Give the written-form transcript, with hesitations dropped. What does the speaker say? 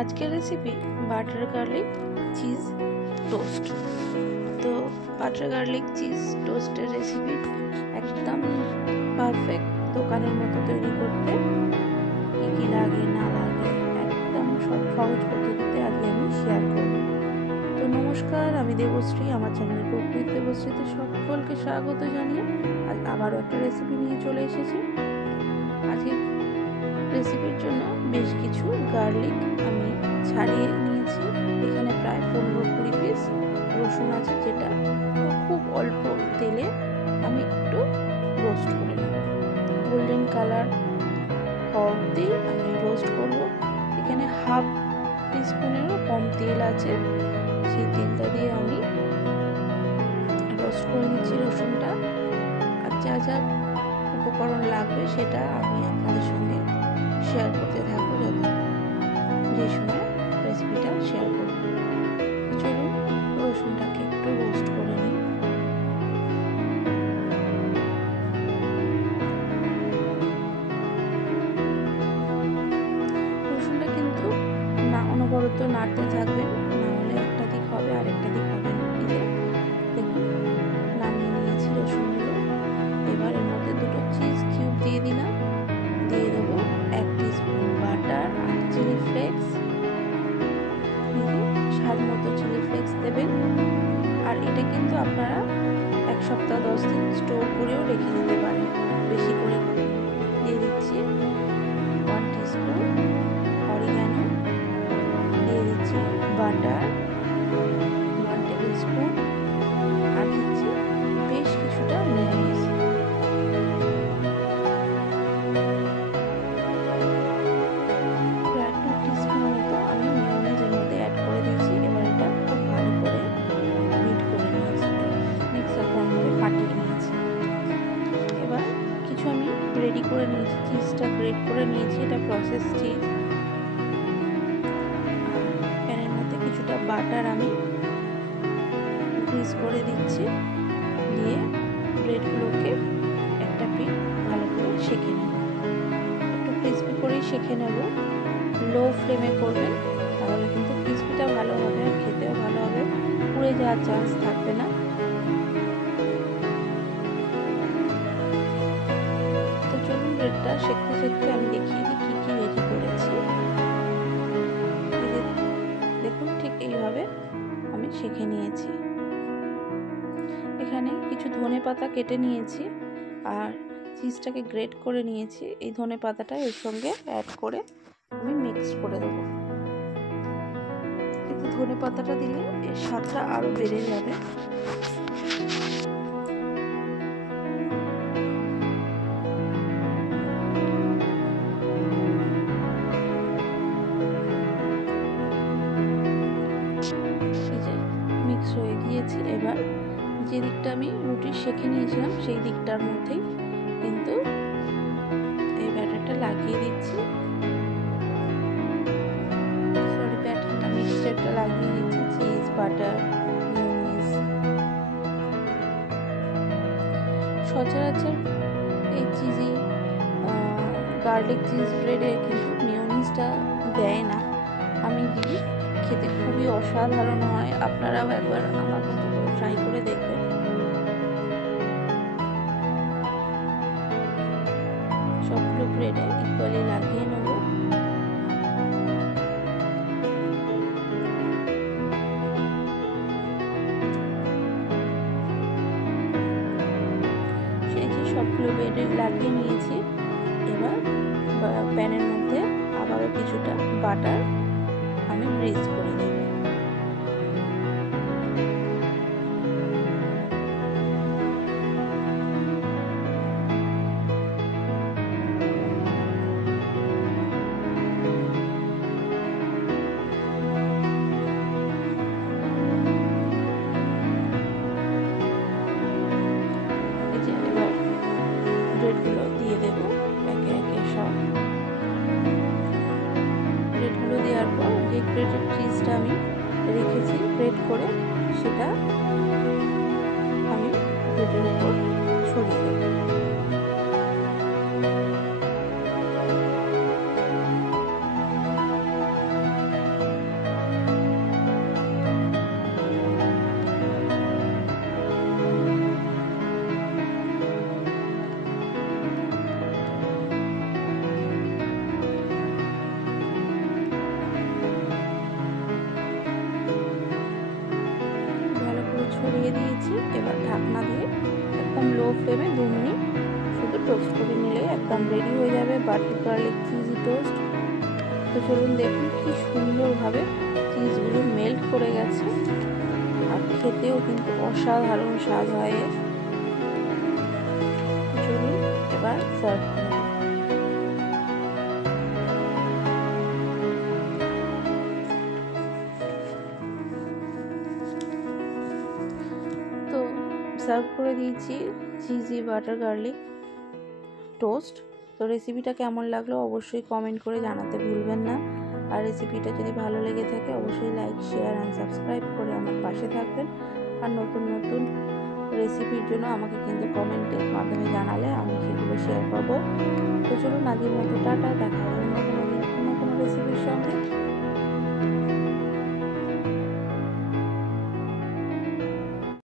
আজকের recipe butter garlic cheese toast. তো butter garlic cheese টোস্টের recipe একদম পারফেক্ট দোকানের মতো তৈরি করতে কী কী লাগে না লাগে একদম সব সহজ পদ্ধতিতে আজকে আমি শেয়ার করব। তো নমস্কার, আমি দেবশ্রী, আমার চ্যানেল কুক উইথ দেবশ্রীতে সকলকে স্বাগত জানিয়ে আজ আবারও একটা রেসিপি নিয়ে চলে এসেছি। আজকে রেসিপির জন্য বেশ কিছু গার্লিক আমি ছাড়িয়ে নিয়েছি। এখানে প্রায় 15-20 পিস রসুন আছে, যেটা খুব অল্প তেলে আমি একটু রোস্ট করে নেব। গোল্ডেন কালার হওয়া অবধি আমি রোস্ট করব। এখানে হাফ টিস্পুনেরও কম তেল আছে, সেই তেলটা দিয়ে আমি রোস্ট করে নিচ্ছি রসুনটা। আর যা যা উপকরণ লাগবে সেটা আমি আপনাদের সঙ্গে শেয়ার করতে থাকবো যে সময় রেসিপিটা শেয়ার করব। চলুন রসুনটাকে একটু রোস্ট করে নিই। রসুনটা কিন্তু না অনবরত নাড়তে থাকবেন, না হলে একটা দিক হবে আর একটা দিক হবে না। এই যে দেখুন নামিয়ে নিয়েছি রসুনগুলো। এবার এর মধ্যে দুটো চিজ কিউব দিয়ে দিলাম, দিয়ে দেবো 1 টিস্পুন বাটার আর চিলি ফ্লেক্স। স্বাদ মতো চিলি ফ্লেক্স দেবেন। আর এটা কিন্তু আপনারা 1 সপ্তাহ 10 দিন স্টোর করেও রেখে দিতে পারেন। বেশি করে দিয়ে দিচ্ছি 1 টিস্পুন অরিগানো, দিয়ে দিচ্ছি বাটার 1 টেবিল স্পুন, আর দিচ্ছি বেশ কিছুটা মেয়োনিজ। রেডি করে নিয়েছি, চিজটা গ্রেট করে নিয়েছি, এটা প্রসেস চিজ। প্যানের মধ্যে কিছুটা বাটার আমি গ্রিস করে দিচ্ছি, দিয়ে ব্রেডগুলোকে একটা পিঠ ভালো করে সেঁকে নেব। একটু ক্রিস্পি করেই সেঁকে নেব। লো ফ্লেমে করবেন, তাহলে কিন্তু ক্রিস্পিটা ভালো হবে আর খেতেও ভালো হবে, পুড়ে যাওয়ার চান্স থাকবে না। ব্রেডটা সেঁকতে সেঁকতে আমি দেখিয়ে দিই কী কী রেডি করেছি। দেখুন ঠিক এইভাবে আমি সেঁকে নিয়েছি। এখানে কিছু ধনেপাতা কেটে নিয়েছি আর চিজটাকে গ্রেট করে নিয়েছি। এই ধনেপাতাটা এর সঙ্গে অ্যাড করে আমি মিক্স করে দেবো। কিন্তু ধনেপাতাটা দিলে এর স্বাদটা আরও বেড়ে যাবে। মিক্স হয়ে গিয়েছে। এবার যে দিকটা আমি রুটি সেঁকে নিয়েছিলাম সেই দিকটার মধ্যেই কিন্তু এই ব্যাটারটা লাগিয়ে দিচ্ছি। মিক্সচারটা লাগিয়ে দিচ্ছি, চিজ, বাটার, মেয়োনিজ। সচরাচর এই চিজি গার্লিক চিজ ব্রেডে কিন্তু মেয়োনিজটা দেয় না, আমি দিই। খেতে খুবই অসাধারণ হয়। আপনারাও একবার আমার মতো করে ট্রাই করে দেখবেন। সবগুলো ব্রেডে ইকুয়ালি লাগিয়ে নেব। সেই যে সবগুলো ব্রেডে লাগিয়ে নিয়েছি। এবার প্যানের মধ্যে আবারও কিছুটা বাটার আমি গ্রিস করে দেব। এবার ব্রেডগুলো দিয়ে দেব একে একে। সব ব্রেডগুলো দেওয়ার পর যে গ্রেটেড চিজটা আমি রেখেছি গ্রেট করে, সেটা আমি ব্রেডের উপর ছড়িয়ে দেব। একদম লো ফ্লেমে 2 মিনিট শুধু টোস্ট করে নিলেই একদম রেডি হয়ে যাবে বাটার গার্লিক চিজি টোস্ট। তো চলুন দেখুন কি সুন্দরভাবে চিজগুলো মেল্ট করে গেছে, আর খেতেও কিন্তু অসাধারণ স্বাদ হয়। চলুন এবার সার্ভ করে দিই। তো সার্ভ করে দিয়েছি চিজি বাটার গার্লিক টোস্ট। তো রেসিপিটা কেমন লাগলো অবশ্যই কমেন্ট করে জানাতে ভুলবেন না। আর রেসিপিটা যদি ভালো লেগে থাকে অবশ্যই লাইক, শেয়ার অ্যান্ড সাবস্ক্রাইব করে আমার পাশে থাকবেন। আর নতুন নতুন রেসিপির জন্য আমাকে কিন্তু কমেন্টের মাধ্যমে জানালে আমি সেগুলো শেয়ার করবো। তো চলুন আজকের মতো টাটা, দেখা হবে অন্য কোনো রেসিপির সঙ্গে।